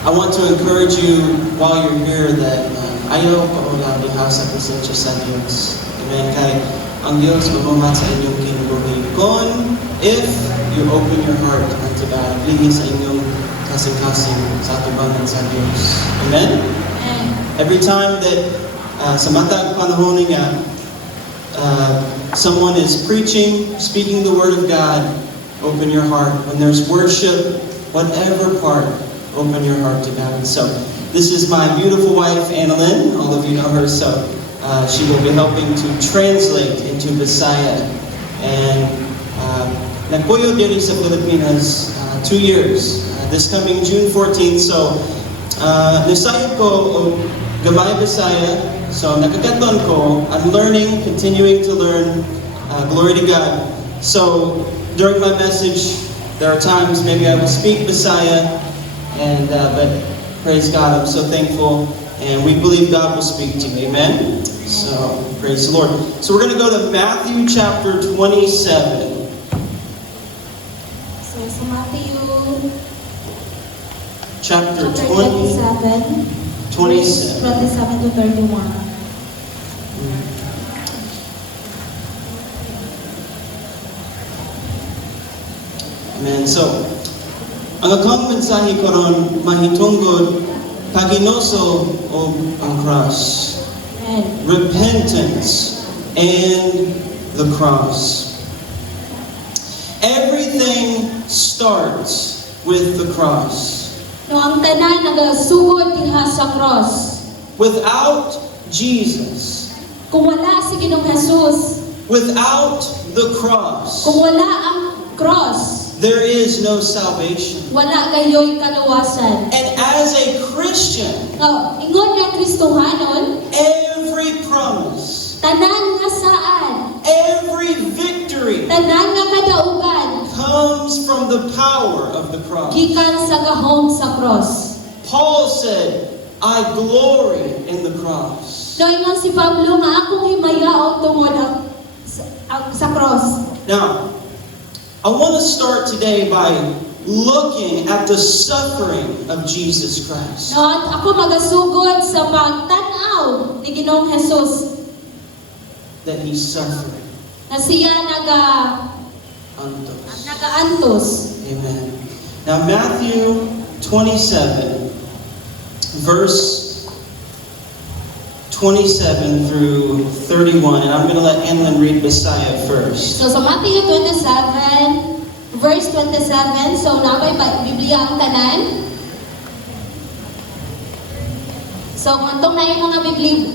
I want to encourage you while you're here that ayaw paulang diha sa presensya sa Diyos. Amen. Kay ang Diyos mamumat sa inyong kinabuhi. If you open your heart unto God, ligin sa inyong kasing-kasing sa atubangan sa Diyos. Amen? Every time that sa matag panahon niya, someone is preaching, speaking the Word of God, open your heart. When there's worship, whatever part, open your heart to God. So, this is my beautiful wife, Annalyn. All of you know her, so she will be helping to translate into Bisaya. And nagpuyo din sa Pilipinas 2 years. This coming June 14th. So, nasayod ko o Gamay Bisaya. So, nakakaton ko. I'm learning, continuing to learn. Glory to God. So, during my message, there are times maybe I will speak Bisaya. And but praise God, I'm so thankful. And we believe God will speak to you. Amen? So, praise the Lord. So, we're going to go to Matthew chapter 27. So, sa Matthew Chapter 27. 27 to 31. Amen. So, ang akong mensahe karon mahitungod paginoso o ang cross. Amen. Repentance and the cross. Everything starts with the cross. No, ang tanan nagasugod diha sa cross. Without Jesus, Kung wala si Ginoong Jesus, without the cross, kung wala ang cross, there is no salvation. wala kayo'y kaluwasan. And as a Christian, Ingon nga Kristohanon, every promise, tanan nga saan, every victory tanan nga kadaugan, comes from the power of the cross. gikan sa gahom sa cross. Paul said, I glory in the cross. So, ingon si Pablo nga akong himayaw tungod sa cross. Now, I want to start today by looking at the suffering of Jesus Christ. No, at ako magasugod sa pagtanaw ni Ginoong Jesus That He suffered. na siya Antos. nagaantos. Amen. Now, Matthew 27, verse 27 through 31, and I'm going to let Annalyn read Bisaya first. So sa Matthew 27, verse 27, so namay Biblia ang tanan. So kung na yung mga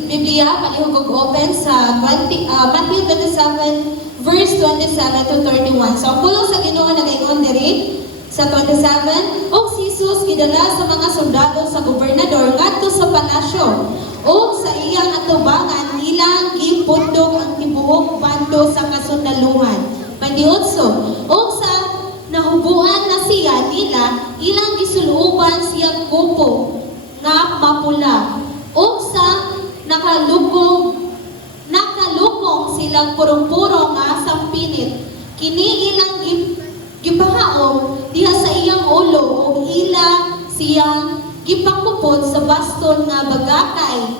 Biblia, palihog open sa Matthew 27, verse 27 to 31. So ang pulong sa Ginoo nagaingon diri sa 27, og si Jesus gidala sa mga sundalo sa gobernador ngadto sa palasyo. O sa iyang atubangan, ilang gipundok ang tibuok bando sa kasundaluhan. Pandiotso, o sa nahubuan na siya nila, ilang gisuluban siyang kupo nga mapula. O sa nakalukong silang purong-puro nga sampinit. Kini ilang gipahaom diha sa iyang ulo o ila siyang gipakupot sa baston nga bagakay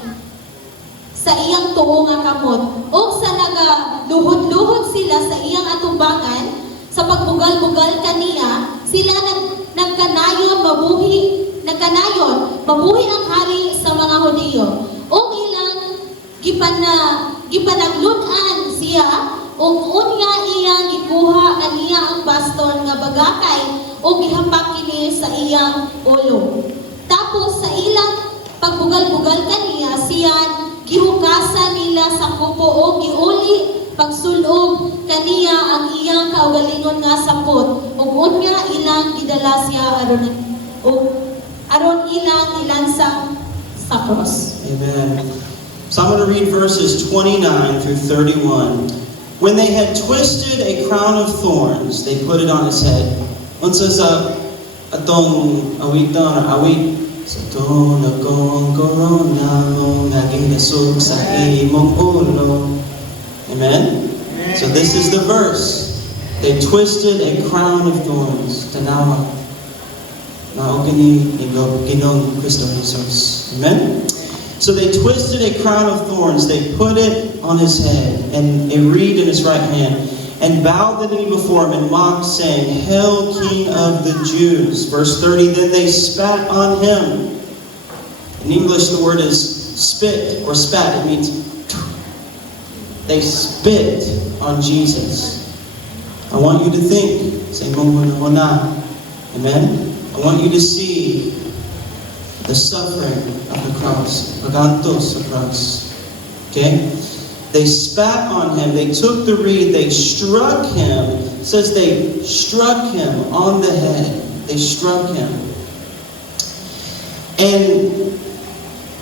sa iyang tuo nga kamot o sa nagaluhod-luhod sila sa iyang atubangan sa pagbugal-bugal kaniya sila nagkanayon mabuhi ang hari sa mga Hudiyo o ilang gipanaglunan siya o unya iyang gikuha kaniya ang baston nga bagakay o gihapak kini sa iyang ulo. Tapos sa ilang pagbugal-bugal kaniya siya gihukasan nila sa kupo o giuli pagsulog kaniya ang iyang kaugalingon nga sapot ug unya ilang gidala siya aron ilang ilansang sa cross. Amen. So I'm going to read verses 29 through 31. When they had twisted a crown of thorns, they put it on his head. Unsa sa atong awiton or awit sa to nagong corona mo naging nasug sa imong ulo. Amen? So this is the verse. They twisted a crown of thorns. Tanawa. mao kini Ginoong Kristo Jesus. Amen? So they twisted a crown of thorns, they put it on his head, and a reed in his right hand, and bowed the knee before him and mocked, saying, Hail, King of the Jews. Verse 30, then they spat on him. In English, the word is spit or spat. It means they spit on Jesus. I want you to think, say, Mona. Amen? I want you to see the suffering of the cross. Pagantos, the cross. Okay? They spat on him. They took the reed. They struck him. It says they struck him on the head. They struck him. And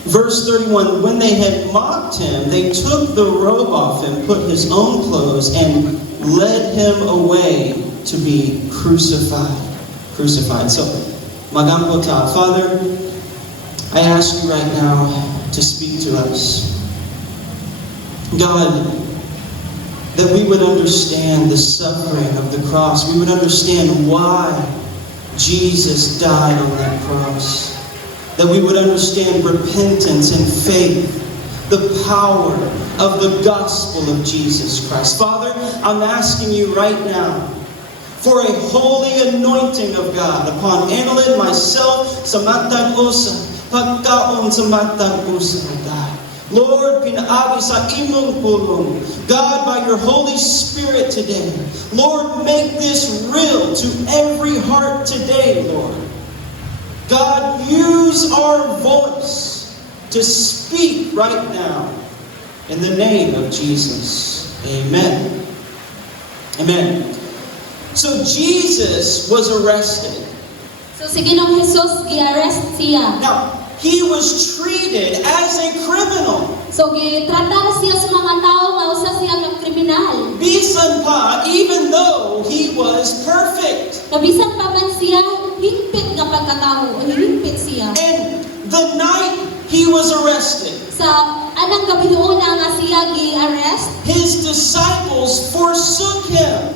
verse 31, when they had mocked him, they took the robe off him, put his own clothes, and led him away to be crucified. So, magampo ta. Father, I ask you right now to speak to us. God, that we would understand the suffering of the cross. We would understand why Jesus died on that cross. That we would understand repentance and faith, the power of the gospel of Jesus Christ. Father, I'm asking you right now for a holy anointing of God upon Annalyn, myself, sa matag usa, pagkaon sa matag usa, God. Lord, pinaagi sa imong pulong. God, by your Holy Spirit today, Lord, make this real to every heart today, Lord. God, use our voice to speak right now in the name of Jesus. Amen. Amen. So Jesus was arrested. So si Ginoong Jesus gi-arrest siya. Now, he was treated as a criminal. So gitrata siya sa mga tao nga usa siya nga kriminal. Bisan pa, even though he was perfect. Kabisan pa man siya higpit nga pagkatao, o higpit siya. And the night he was arrested, Sa anang gabinuuna nga siya gi-arrest, his disciples forsook him.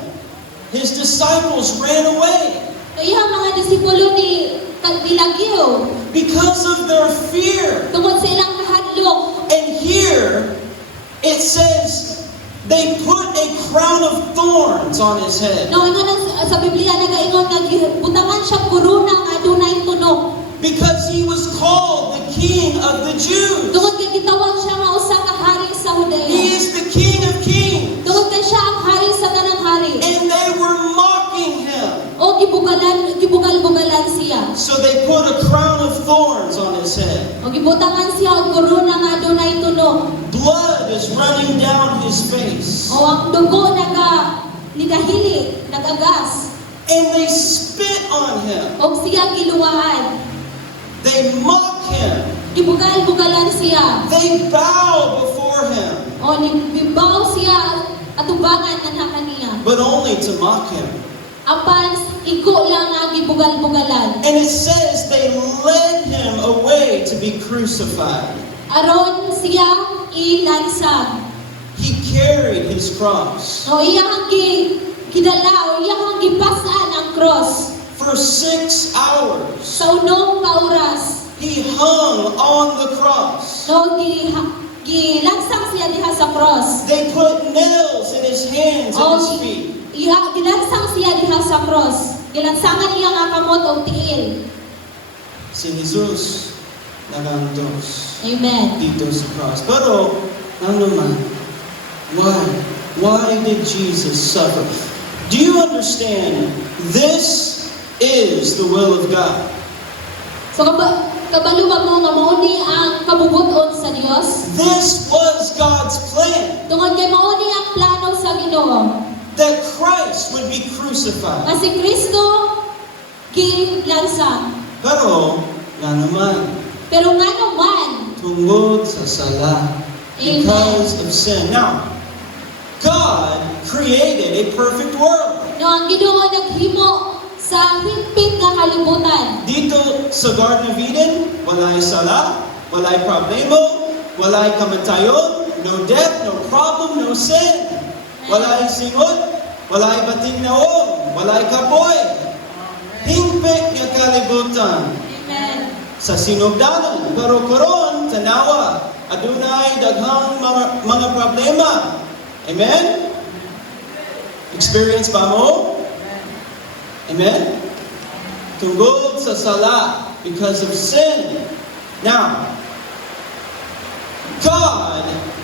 His disciples ran away so iyang mga disipulo ni dilagyo because of their fear. tungod sa ilang kahadlok. And here it says they put a crown of thorns on his head No, ingon sa Biblia nagaingon nga butangan siya korona nga adunay tunog. because he was called the King of the Jews. Tungod kay gitawag siya nga usa ka hari sa He Judea. is the King of Kings. Tungod kay siya ang hari sa tanang hari. And they were mocking him. O gibugal-bugalan siya. So they put a crown of thorns on his head. O gibutangan siya og korona nga adunay tunog. Blood is running down his face. O ang dugo nagahili, nagagas. And they spit on him. O siya giluwaan. They mock him. Gibugal-bugalan siya. They bow before him. O nibibaw siya atubangan na kaniya. But only to mock him. Apan iko lang nga gibugal-bugalan. And it says they led him away to be crucified. Aron siya ilansag. He carried his cross. O iyang gidala o iyang gipasan ang cross. For 6 hours, Sa unong kauras. he hung on the cross. No, gilansang siya diha sa cross. They put nails in his hands and his feet. Gilansang siya diha sa cross. Gilansangan iya nga kamot o tiil. Si Jesus nagantos Amen. dito sa cross. Pero, ano man, why did Jesus suffer? Do you understand? This is the will of God. So kabalo ba mo nga mauni ang kabubuton sa Dios? This was God's plan, Tungod kay mauni ang plano sa Ginoo. that Christ would be crucified. Nga si Kristo gilansang. Pero, nga naman, Pero nga naman, tungod sa sala, because of sin. Now, God created a perfect world. no ang Ginoo naghimo sa higpit nga kalibutan. Dito sa Garden of Eden, walay sala, walay problema, walay kamatayon, no death, no problem, no sin. Walay singot, walay bating naong, walay kapoy. Hingpit nga kalibutan. Amen. Sa sinugdanan, pero karon tanawa, adunay daghang mga problema. Amen? Experience ba mo? Amen? Tungkol sa sala, because of sin. Now, God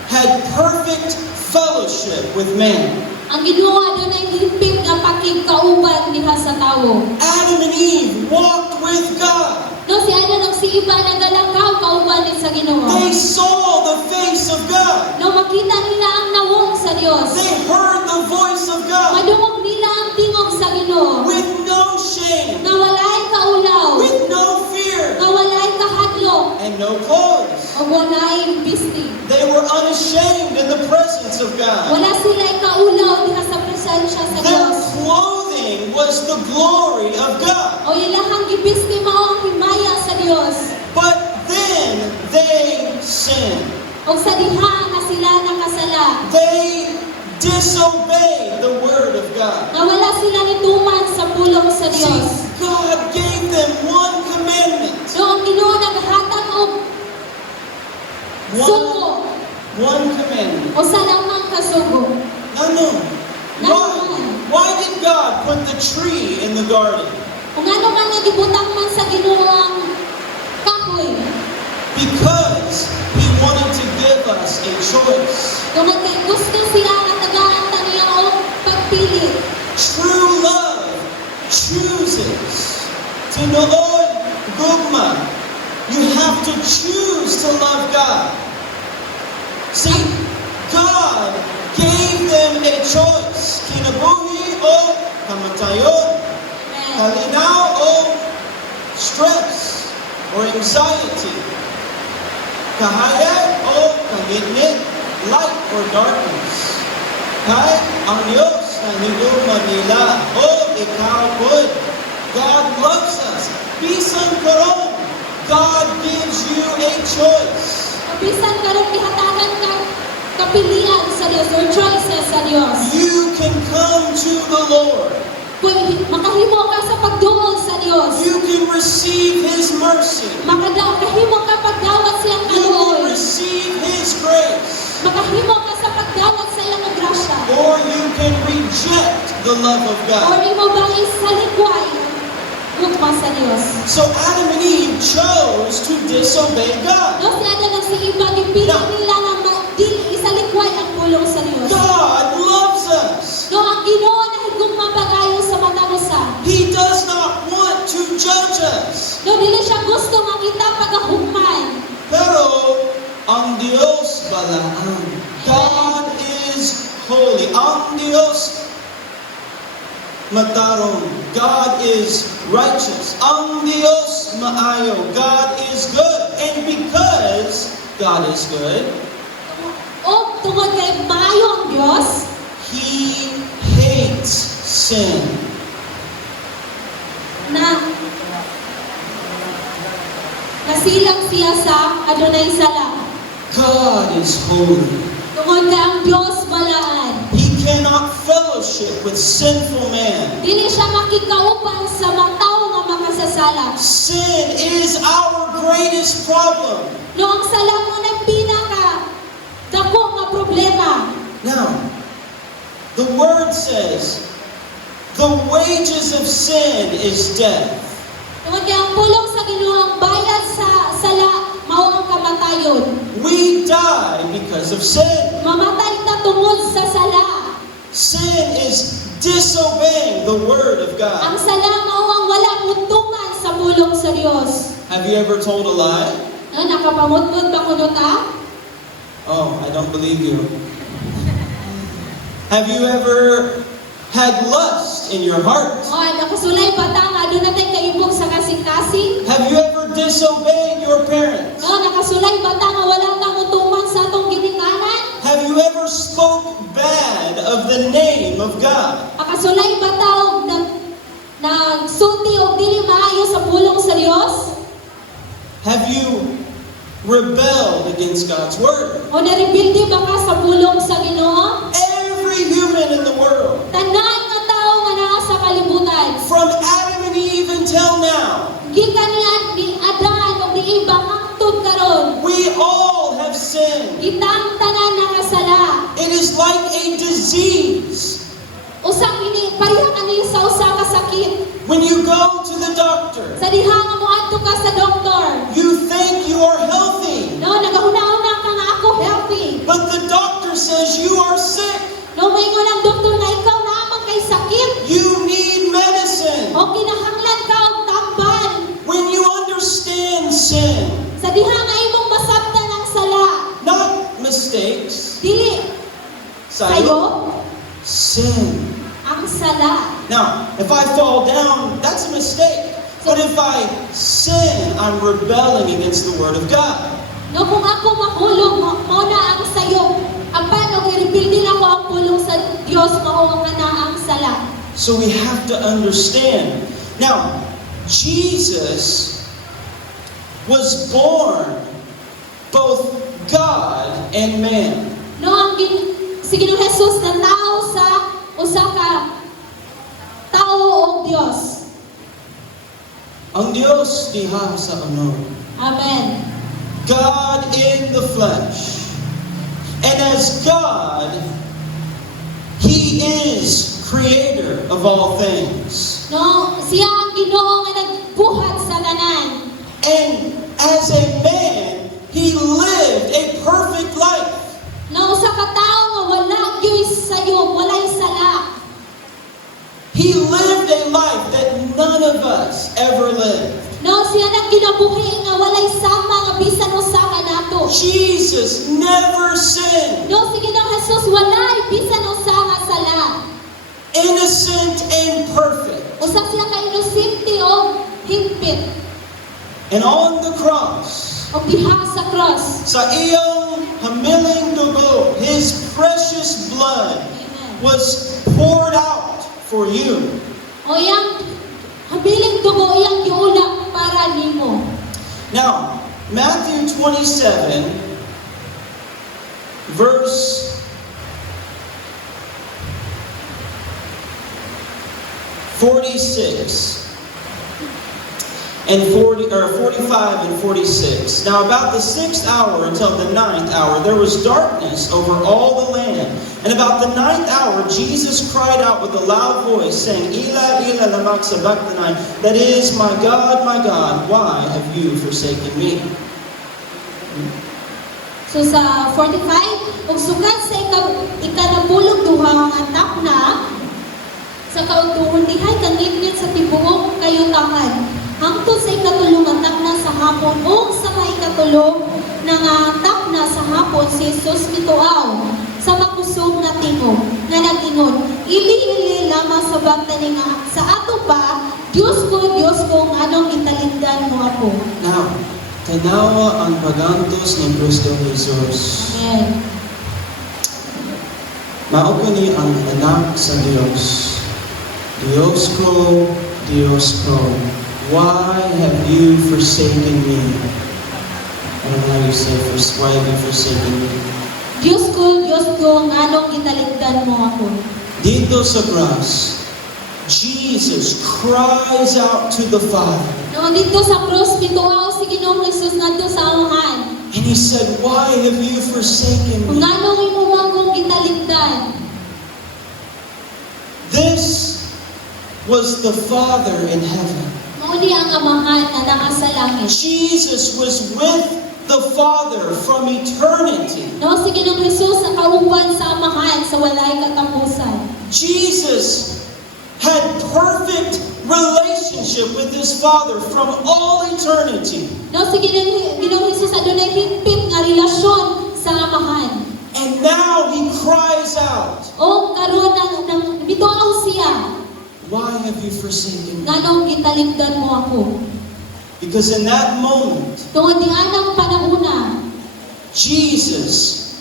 had perfect fellowship with man. Ang Ginoo adunay higpit nga pakigkauban diha sa tawo. Adam and Eve walked with God. No si Adan ug si Eva nagalakaw kauban ni sa Ginoo. They saw the face of God. No makita nila ang nawong sa Dios. They heard the voice of God Madungog nila ang tingog sa Ginoo. with no shame, Nga walay kaulaw, with no fear, nga walay kahadlok, and no clothes. o walay bisti. They were unashamed in the presence of God. Wala sila kaulaw diha sa presensya sa Their Dios. clothing was the glory of God. O ilahang gibisti mao ang himaya sa Dios. But then they sinned. O sa diha nga sila nakasala. They disobeyed the word of God. Nga wala sila nituman sa pulong sa See, Dios. God gave them one commandment. No ang Ginoo naghatag og sugo One commandment. o sa lamang kasugo. No. Why? Why did God put the tree in the garden? Kung ano man nga gibutang man sa Ginoo ang kahoy. Because He wanted to give us a choice. Tungod kay gusto siya nga tagaan ta niya og pagpili. True love chooses to nood gugma. You have to choose to love God. See, God gave them a choice. Kinabuhi o kamatayon. Halinaw o stress or anxiety. Kahayag o kagitnit, light or darkness. Kay ang Diyos na higugma nila o ikaw pod. God loves us. Bisan karon, God gives you a choice. Bisan karon gihatagan ka kapilian sa Dios or choices sa Dios. You can come to the Lord. Kung makahimo ka sa pagduol sa Dios. You can receive His mercy. Makahimo ka pagdawat sa iyang You can kaluoy. receive His grace. Makahimo ka sa pagdawat sa iyang grasya. Or you can reject the love of Or God. imo bang isalikway ugma sa Dios. So Adam and Eve chose to disobey God. No si Adan ug si Eva gipili nila nga dili isalikway ang pulong sa Dios. God loves us. No ang Ginoo na higugma pagayo sa matang usa. He does not want to judge us. No dili siya gusto nga kita pagahukman. Pero ang Diyos balaan. God is holy. Ang Diyos matarong. God is righteous. Ang Diyos maayo. God is good. And because God is good, O tungod kay maayo ang Dios, He hates sin. na nasilang siya sa adunay sala. God is holy. Tungod kay ang Dios balaan. He cannot fellowship with sinful man. Dili siya makikauban sa mga tawo nga makasasala. Sin is our greatest problem. No ang sala mo na pinaka dako nga problema. Now, the word says, the wages of sin is death. Tungod kay ang pulong sa Ginoo ang bayad sa sala mao ang kamatayon. We die because of sin. Mamatay ta tungod sa sala. Sin is disobeying the word of Ang God. sala mao ang wala mutungan sa pulong sa Dios. Have you ever told a lie? Nakapamutmod ba kuno ta? Oh, I don't believe you. Have you ever had lust in your heart? O, nakasulay ba ta nga doon natin kaibog sa kasing-kasing? Have you ever disobeyed your parents? O, nakasulay ba ta nga wala kang utuman sa atong ginikanan? Have you ever spoke bad of the name of God? Nakasulay ba ta og nagsulti og dili maayo sa pulong sa Dios? Have you rebelled against God's word? O narebildi ba ka sa pulong sa Ginoo? Every human in the world, Tanan nga tao nga naa sa kalibutan. from Adam and Eve until until now, Gikan ni Adan o ni Iba hangtod karon. we all have sinned. Kitang tanan nakasala. It is like a disease. Usa kini pareha kani sa usa ka sakit. When you go to the doctor, Sa diha nga moadto ka sa doktor. you think you are healthy, No, nagahuna-una ka nga ako healthy. but the doctor says you are sick. No, maingon ang doktor nga ikaw naman kay sakit. You need medicine. O kinahanglan ka og tambal. When you understand sin, Sa diha nga imong masabtan ang sala. not mistakes, Dili sayo sin. ang sala. Now, if I fall down, that's a mistake. But if I sin, I'm rebelling against the Word of God. No, kung ako mahulog, mao na ang sayo. Apan og irebildi na ko ang pulong sa Dios, mao nga na ang sala. So we have to understand. Now, Jesus was born both God and man. No, si Ginoong Jesus na tao sa usa ka tao o Dios. Ang Diyos diha sa ano. Amen. God in the flesh. And as God, He is creator of all things. No, siya ang Ginoo nga nagbuhat sa tanan. And as a man, He lived a perfect life. No, usa ka tawo nga wala gyud sayo, walay sala. He lived a life that none of us ever lived. No, siya nagkinabuhi nga walay sama nga bisan usa ka nato. Jesus never sinned. No, si Ginoong Jesus walay bisan usa nga sala. Innocent and perfect. Usa siya ka inosente o higpit And on the cross, o diha sa cross. sa iyang hamiling dugo, His precious blood Amen. was poured out for you. O yang habiling dugo iyang giulak para nimo. Now, Matthew 27, verse 46 and 45 and 46. Now about the 6th hour until the 9th hour, there was darkness over all the land. And about the 9th hour, Jesus cried out with a loud voice, saying, Eli, Eli, lama sabachthani, that is, my God, why have you forsaken me? So sa 45, ug sukad sa ikanapulog duha nga anak na sa kautuhon dihay kangitngit sa tibuok kayutangan. Hangtod sa ikatulong anak na sa hapon ug sa maikatulong nangatak na sa hapon si Jesus mituaw sa makusog nga tingog nga nag-ingon, ili lamang sa bantani nga sa ato pa, Diyos ko, nganong italindan mo ako. Now, tanawa ang pagantos ni Kristo Jesus. Amen. Mao ni ang anak sa Dios. Dios ko, why have you forsaken me? I don't know how you say first. Why have you forsaken me? Diyos ko, nganong italigdan mo ako. Dito sa cross, Jesus cries out to the Father. No, dito sa cross, pituaw si Ginoong Jesus ngadto sa amahan. And He said, why have you forsaken Kung me? nganong imo man kong italigdan. This was the Father in heaven. Mauni ang amahan na naa sa langit. Jesus was with the Father from eternity. No, si Ginoong Jesus sa kauban sa amahan sa walay katapusan. Jesus had perfect relationship with His Father from all eternity. No, si Ginoong Jesus adunay higpit nga relasyon sa amahan. And now He cries out, O karon nang bituaw siya, why have you forsaken me? nganong gitaligdan mo ako. Because in that moment, Tungod di anang panahuna, Jesus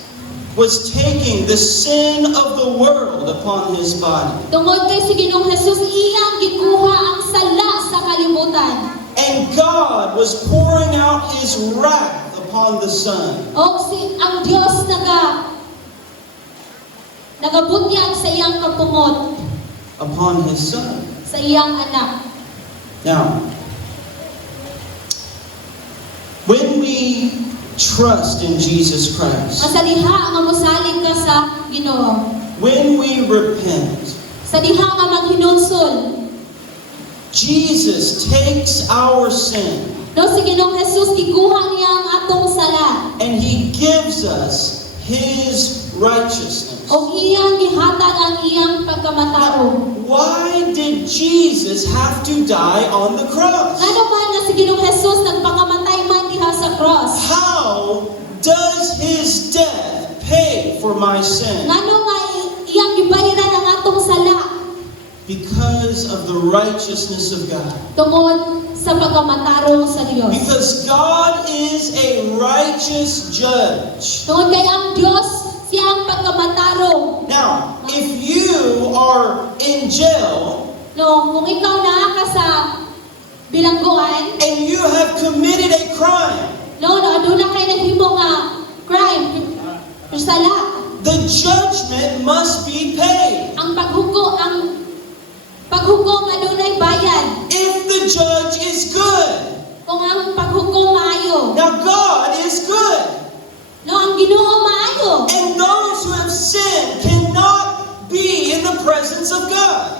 was taking the sin of the world upon His body. tungod kay si Ginoong Jesus iyang gikuha ang sala sa kalibutan. And God was pouring out His wrath upon the Son. O ang Dios nagabutyag sa iyang kapungot Upon His Son. sa iyang anak. Now, when we trust in Jesus Christ, Sa diha nga mosalig ka sa Ginoo. when we repent, Sa diha nga maghinulsol. Jesus takes our sin No, si Ginoong Jesus, gikuha niya ang atong sala. and He gives us His righteousness. O iyang gihatag ang iyang pagkamatarong. Why did Jesus have to die on the cross? Ano man nga si Ginoong Jesus nagpakamatay man diha sa cross? How does His death pay for my sin? Ngano nga iyang gibayaran ang atong sala? Because of the righteousness of God. Tungod sa pagkamatarong sa Dios. Because God is a righteous judge. Tungod kay ang Dios siya ang pagkamatarong. Now, if you are in jail No, kung ikaw naa ka sa bilangguan, and you have committed a crime, no, aduna kay naghimo nga crime, sala. the judgment must be paid. Ang paghukom adunay bayad. If the judge is good. Kung ang paghukom maayo. Now, God is good. No, ang Ginoo maayo. And those who have sinned cannot be in the presence of God.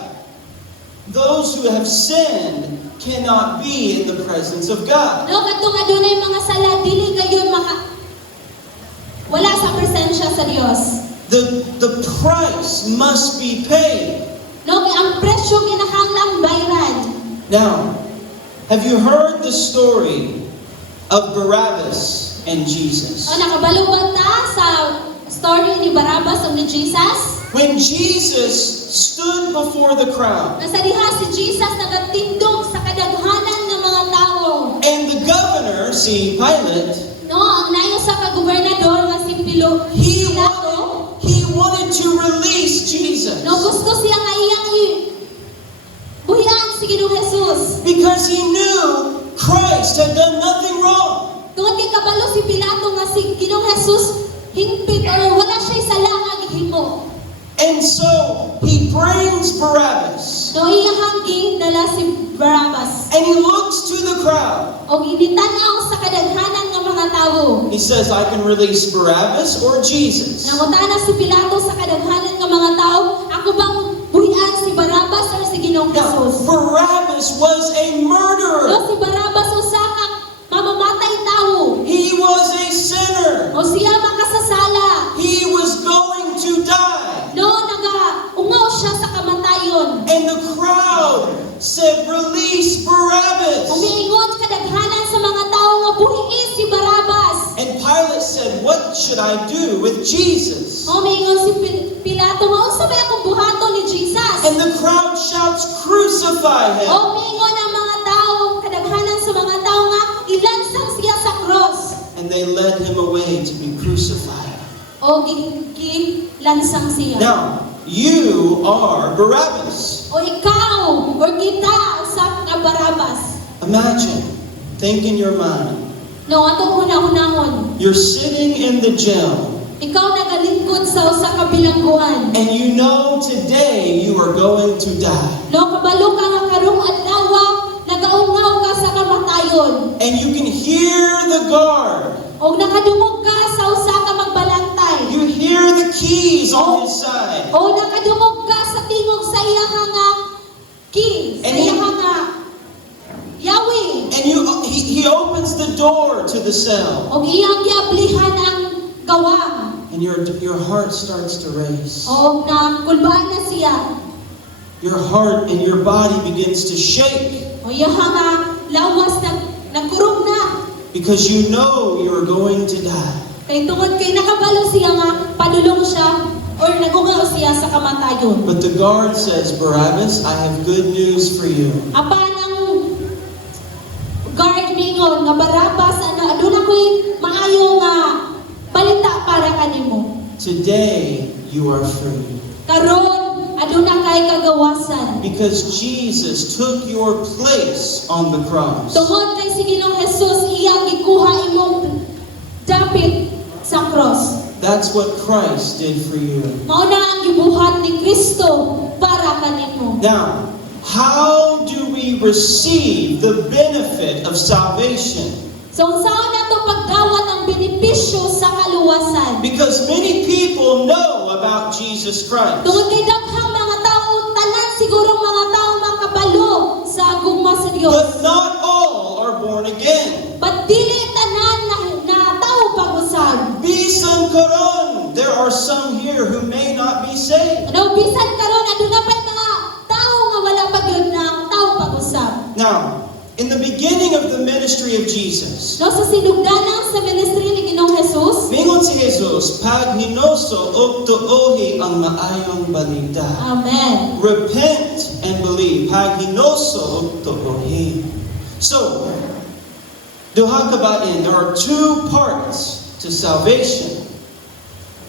Those who have sinned cannot be in the presence of God. No, katong adunay mga sala dili kayon wala sa presensya sa Dios. The price must be paid. No, ang presyo kinahanglang bayran. Now, have you heard the story of Barabbas and Jesus? No, nakabalo ba ta sa story ni Barabbas ug ni Jesus? When Jesus stood before the crowd Nasa diha si Jesus nagatindog sa kadaghanan ng mga tao. and the governor, si Pilate, No, ang nayo sa kagobernador nga si Pilato, he wanted to release Jesus no gusto siya nga iyang buhian si Ginoong Jesus. because he knew Christ had done nothing wrong. Tungod kay kabalo si Pilato nga si Ginoong Jesus hingpit o wala siya sala nga gihimo. And so he brings Barabbas No, iyang dala si Barabbas. and he looks to the crowd. O initanaw sa kadaghanan ng mga tao. He says, I can release Barabbas or Jesus. Nangutana si Pilato sa kadaghanan ng mga tao, ako bang buhian si Barabbas or si Ginoong Now, Jesus? Barabbas was a murderer. No, si Barabbas usa ka mamamatay tao. He was a sinner. O siya makasasala. He was going to die. No, ungaw siya sa kamatayon. And the crowd said, release Barabbas. Umiingon kadaghanan sa mga tao nga buhiin si Barabbas. And Pilate said, what should I do with Jesus? Umiingon si Pilato nga unsa may akong buhaton ni Jesus? And the crowd shouts, crucify him. Umiingon ang mga tao kadaghanan sa mga tao nga ilansang siya sa cross. And they led him away to be crucified. O lansang siya. Now, you are Barabbas. O ikaw o kita sa nga Barabbas. Imagine, think in your mind, No, atong hunahunahon. you're sitting in the jail, Ikaw nagalingkod sa usa ka bilangguan. and you know today you are going to die. No, kabalo ka nga karong adlaw nagaungaw ka sa kamatayon. And you can hear the guard. O nakadungog ka sa usa ka magbalantay. You hear the keys on his side. O nakadungog ka sa tingog sa iyang nga key, sa And he- iyang nga yawi. And he opens the door to the cell. O iyang giablihan ang gawang. And your heart starts to race. O nakulbaan na siya. Your heart and your body begins to shake O iyang nga lawas nagkurog na. because you know you're going to die. Kay tungod kay nakabalo siya nga padulong siya or nagungaw siya sa kamatayon. But the guard says, Barabbas, I have good news for you. Apan ang guard mingon nga Barabbas aduna ko'y maayo nga balita para kanimo. Today you are free. Karon aduna kay kagawasan. Because Jesus took your place on the cross. Tungod kay si Ginoong Jesus iyang gikuha imong dapit sa cross. That's what Christ did for you. Mao na ang gibuhat ni Kristo para kanimo. Now, how do we we receive the benefit of salvation? So unsaon nato pagdawat ang benepisyo sa kaluwasan? Because many people know about Jesus Christ. Tungod kay daghang mga tao, tanan siguro mga tao makabalo sa gugma sa Dios. But not all are born again. But dili tanan na tao pag-usab. Bisan karon, there are some here who may not be saved. Ano bisan karon aduna pay mga tao nga wala pa gyud na tao pag-usab. Now, in the beginning of the ministry of Jesus, No sa sinugdanan sa ministry ni Ginoong Jesus. mingon si Jesus, pag hinoso og tuohi ang maayong balita. Amen. Repent and believe. Pag hinoso og tuohi. So, duha ka bain, there are two parts to salvation.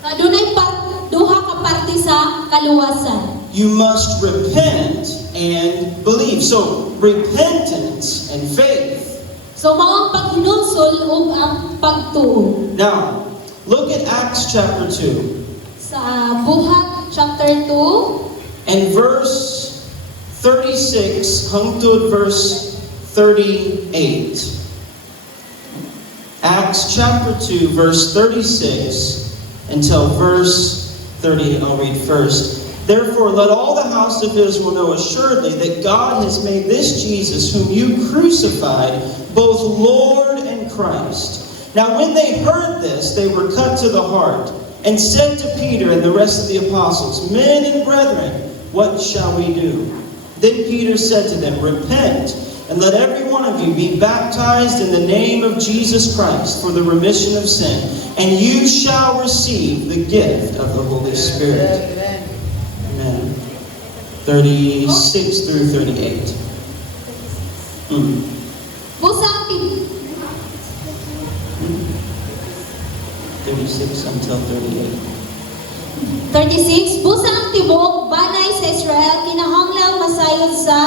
Adunay duha ka parte sa kaluwasan. You must repent and believe. So, repentance and faith. So mao ang paghinulsol ug ang pagtuo. Now, look at Acts chapter 2 Sa Buhat chapter 2 and verse 36 hangtod verse 38. Acts chapter 2 verse 36 until verse 30. I'll read first. Therefore, let all the house of Israel know assuredly that God has made this Jesus, whom you crucified, both Lord and Christ. Now, when they heard this, they were cut to the heart, and said to Peter and the rest of the apostles, Men and brethren, what shall we do? Then Peter said to them, Repent, and let every one of you be baptized in the name of Jesus Christ for the remission of sin, and you shall receive the gift of the Holy Spirit. Amen. 36 through 38. busa ang 36 until 38. 36 busa ang tibuok banay sa Israel kinahanglang masayod sa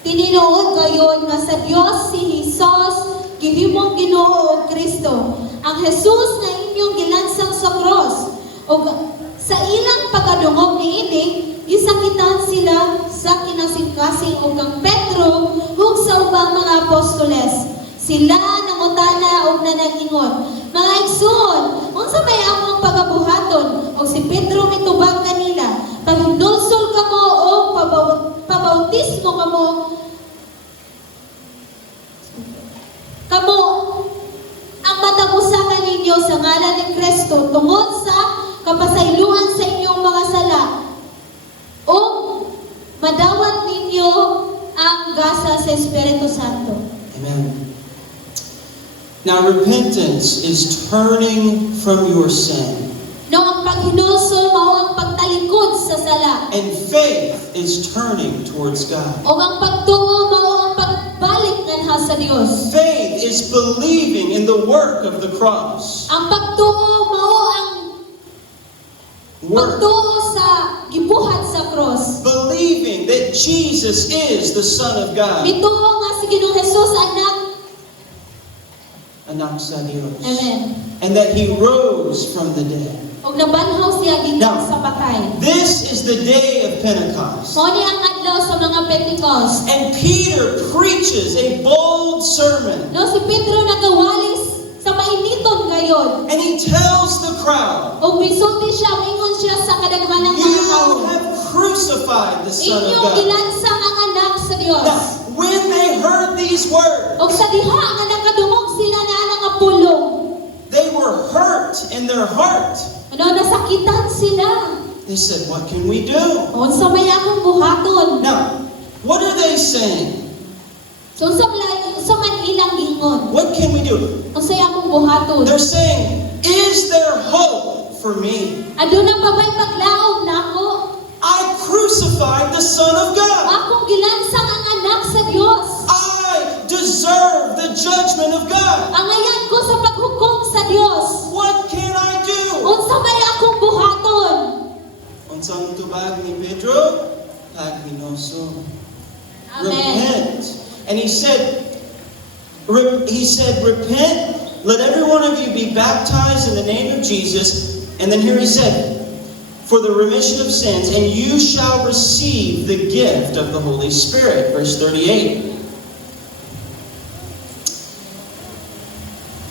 tininuod gayon nga sa Dios si Jesus gihimong Ginoo ug Kristo. Ang Jesus nga inyong gilansang sa cross ug sa ilang pagkadungog niini gisakitan sila sa kinasingkasing ug kang Pedro ug sa ubang mga apostoles. Sila nangutana ug nanangingon, mga igsoon, unsa may among pagabuhaton? Og si Pedro mitubag kanila, paghinulsol kamo o pabautismo kamo ang matagusakan ninyo sa ngalan ni Kristo tungod sa kapasayloan sa inyong mga sala o madawat ninyo ang gasa sa Espiritu Santo. Amen. Now, repentance is turning from your sin, No, ang paghinulsol mao ang pagtalikod sa sala. and faith is turning towards God. O ang pagtuo mao ang pagbalik nganha sa Dios. Faith is believing in the work of the cross. Ang pagtuo mao ang Work. pagtuo sa gibuhat sa cross. Believing that Jesus is the Son of God. Mituo nga si Ginoong Jesus anak. Anak sa Diyos. Amen. And that He rose from the dead. Og nabanhaw siya gikan Now, sa patay. This is the day of Pentecost. Mao ni ang adlaw sa mga Pentecost. And Peter preaches a bold sermon. No, si Pedro nagawalis sa mainiton gayon. And he tells the crowd, Og misulti siya, mingon siya sa kadaghanang mga tao. You have crucified the Son of Inyong God. gilansang ang anak sa Dios. Now, when they heard these words, Og sa diha nga nakadungog sila na nga pulong. they were hurt in their heart. Ano, nasakitan sila. They said, What can we do? Unsa may akong buhaton? Now, what are they saying? So unsa man ilang gingon? What can we do? Unsa akong buhaton? They're saying, Is there hope for me? Aduna pa ba'y paglaom nako? I crucified the Son of God. Akong gilansang ang anak sa Dios. I deserve the judgment of God. Angayan ko sa paghukom sa Dios. What can I do? Unsa may akong buhaton? Unsang tubag ni Pedro? Paghinoso. Amen. Repent. And he said, repent, let every one of you be baptized in the name of Jesus. And then here he said, for the remission of sins, and you shall receive the gift of the Holy Spirit. Verse 38.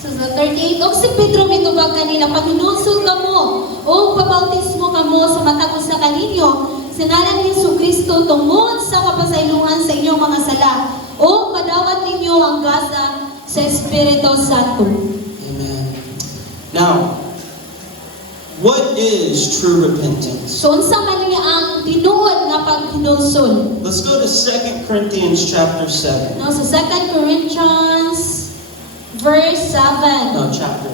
So sa 38, og si Pedro mitubag kanila, paghinusol ka mo, o pabautismo ka mo sa matag usa kaninyo, sa ngalan ni Jesucristo tungod sa kapasaylohan sa inyong mga sala, o madawat ninyo ang gasa sa Espiritu Santo. Amen. Now, what is true repentance? So unsa man niya ang tinuod nga paghinusol? Let's go to 2 Corinthians chapter 7. No, sa 2 Corinthians verse 7. No, chapter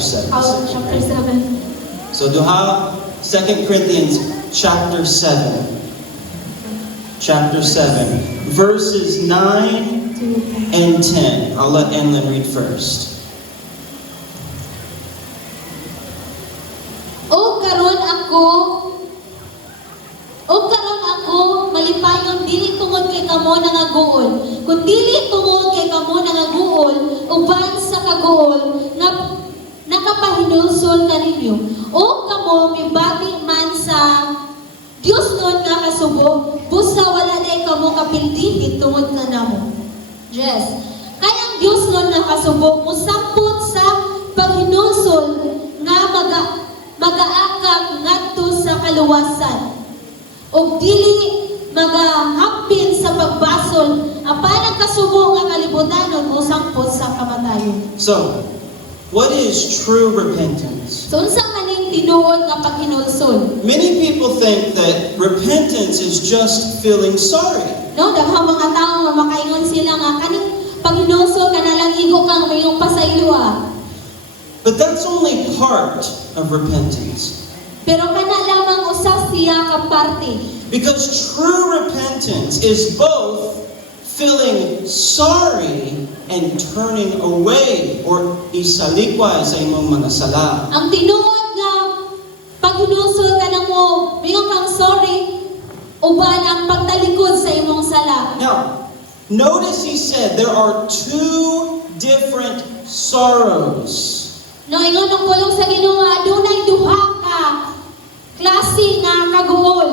7. Oh, chapter 7. So duha, 2 Corinthians chapter 7. Chapter 7. Verses 9 and 10. I'll let Emlyn read first. O karon ako malipayon dili tungod kay kamo nangaguol, kun dili tungod kay kamo nangaguol uban sa kaguol nga nakapahinulsol kaninyo. O kamo mibati man sa Dios nun nga kasubo, busa wala day kamo kapildihit tungod na namo. Yes. Kayang Dios nun nga kasubo musapot sa paghinulsol nga magaakak ngadto sa kaluwasan. O dili magahapin sa pagbasol apan ang kasubo nga kalibutanon mo sangpot sa kamatayon. So, what is true repentance? So unsa maning tinuod nga paghinulsol? Many people think that repentance is just feeling sorry. No, daghang mga tawo nga makaingon sila nga kaning paghinulsol kana lang igo kang mayong pasayloa. But that's only part of repentance. Pero kana lamang usa siya ka parte. Because true repentance is both feeling sorry and turning away or isalikwa sa imong mga sala. Ang tinuod nga paghinulsol ka na mo, mayong kang sorry, uban ang pagtalikod sa imong sala. Now, notice he said there are two different sorrows. No, ingon ang pulong sa Ginoo nga adunay duha ka klase nga kaguol.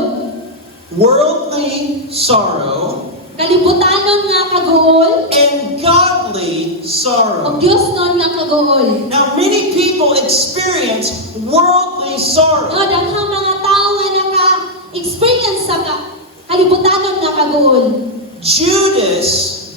Worldly sorrow Kalibutanon nga kaguol and godly sorrow. o Dios nun nga kaguol. Now, many people experience worldly sorrow. No, daghang mga tao nga naka-experience sa kalibutanon nga kaguol. Judas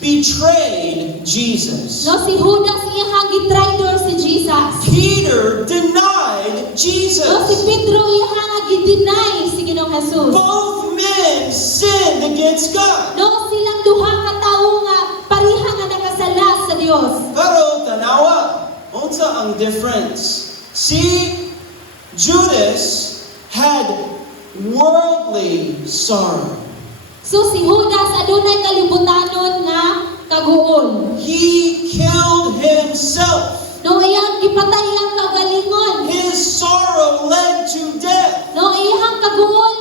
betrayed Jesus. No, si Judas iyang gitraidor si Jesus. Peter denied Jesus. No, si Pedro iyang gi-deny si Ginoong Jesus. Both men sinned against God. No, silang duha ka tawo nga pareha nga nakasala sa Dios. Pero tanawa, unsa ang difference? See, Judas had worldly sorrow. So si Judas adunay kalibutanon nga kaguol. He killed himself. No, iyang gipatay ang kagalingon. His sorrow led to death. No, iyang kaguol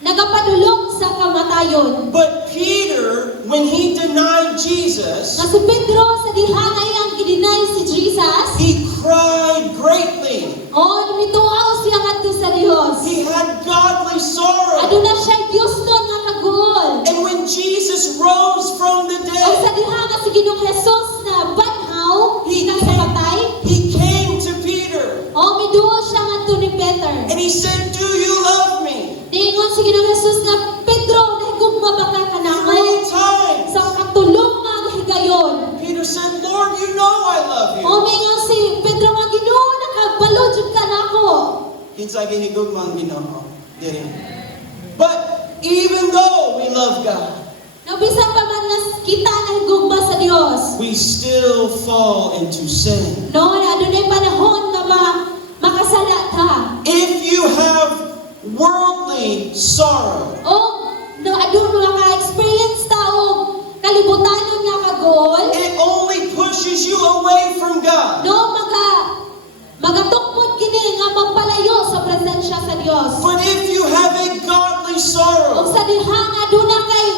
nagapadulong sa kamatayon. But Peter, when he denied Jesus, Nga si Pedro sa diha nga iyang gidinay si Jesus, he cried greatly. o mituaw siya ngadto sa Dios. He had godly sorrow. Aduna siya Dios nun nga kaguol. And when Jesus rose from the O sa dead, diha nga si Ginoong Jesus na banhaw, nga sa patay, he came to Peter o miduo siya ngadto ni Peter. and he said, "Do you love me?" Niingon si Ginoong Jesus nga, Pedro, nahigugma ba ka kanako? 3 times. Sa katulong nga higayon. Peter said, "Lord, you know I love you." O mingon si Pedro nga, Ginoo, nakabalo jud ka nako. Kinsay gihigugma ang Ginoo diri. But even though we love God, No, bisan pa man nas kita nahigugma sa Dios. we still fall into sin. No, na adunay panahon nga makasala ta. If you have worldly sorrow, O no adun maka-experience ta og kalibutanon nga kagool. it only pushes you away from God. No magatukmod kini nga magpalayo sa presensya sa Dios. But if you have a godly Og sorrow, sa diha nga aduna kay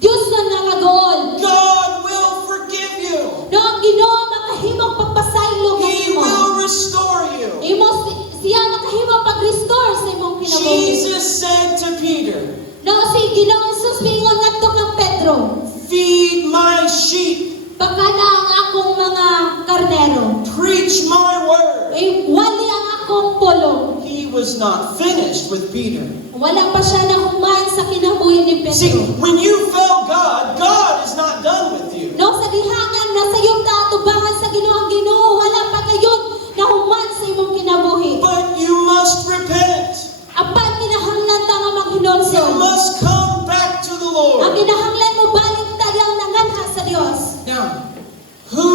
Dios nga kagool. God will forgive you. No ang Ginoo makahimong pagpasaylo He kanimo. will restore you. Imo siya Ginoong Jesus miingon ngadto kang Pedro, feed my sheep, "Bakala ang akong mga karnero, preach my word." wali ang akong pulong." He was not finished with Peter. Wala pa siya nahuman sa kinabuhi ni See, Pedro. when you fail God, God is not done with you. No, sa dihangan na sa iyong kaatubangan sa Ginoo ang Ginoo, wala pa kayon nahuman sa imong kinabuhi. But you must repent. Apan kinahanglan ta nga You maghinulsol. must come back to the Ang Lord. kinahanglan mo balik tayo nanganha sa Dios. Now, who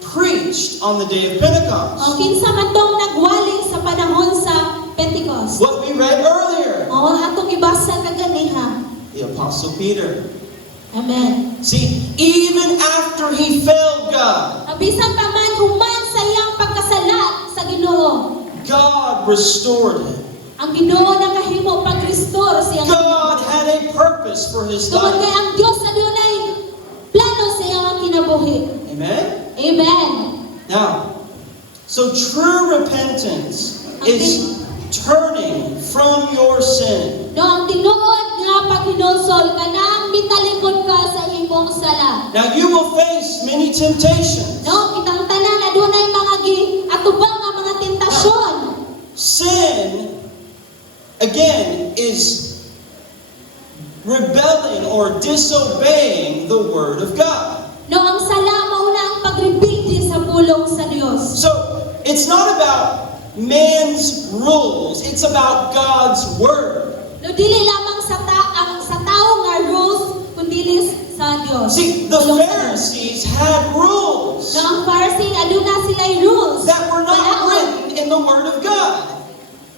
preached on the day of Pentecost? O kinsa man tong nagwali sa panahon sa Pentecost. What we read earlier, O atong ibasa kaganiha. the Apostle Peter. Amen. See, even after he failed God, Bisan pa man human sa iyang pagkasala sa Ginoo, God restored him. ang Ginoo nakahimo pag-restore siyang God had a purpose for his tungod kay life. ang Dios adunay plano sa iyang kinabuhi. Amen? Amen. Now, so true repentance is turning from your sin. No, ang tinuod nga paghinulsol kanang mitalikod ka sa imong sala. Now, you will face many temptations. No, kitang tanan adunay mga atubang nga mga tentasyon. Sin, again, is rebelling or disobeying the Word of God. No, ang sala mauna ang pagrebelde sa pulong sa Dios. So, it's not about man's rules, it's about God's Word. No, dili lamang sa tao nga rules kundi sa Dios. See, the Pulong sa Dios. Pharisees had rules No, ang Pharisee aduna sila'y rules. that were not Walaon. written in the Word of God.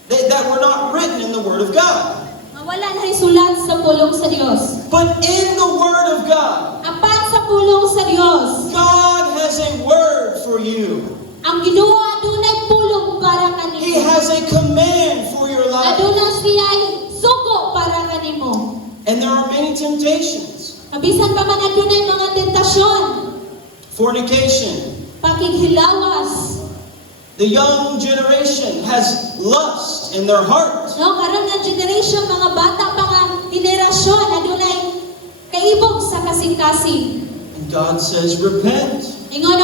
That were not written in the Word of God. Nga wala na sulat sa pulong sa Dios. But in the Word of God, Apan sa pulong sa Dios, God has a word for you. ang Ginoo adunay pulong para He kanimo. has a command for your life. Aduna siya'y sugo para kanimo. And there are many temptations. Kabisan pa man adunay mga tentasyon, Fornication. pakighilawas. The young generation has lust in their heart. No, karon nga generation mga bata pa nga henerasyon adunay kaibog sa kasing-kasing. And God says, repent. Ingon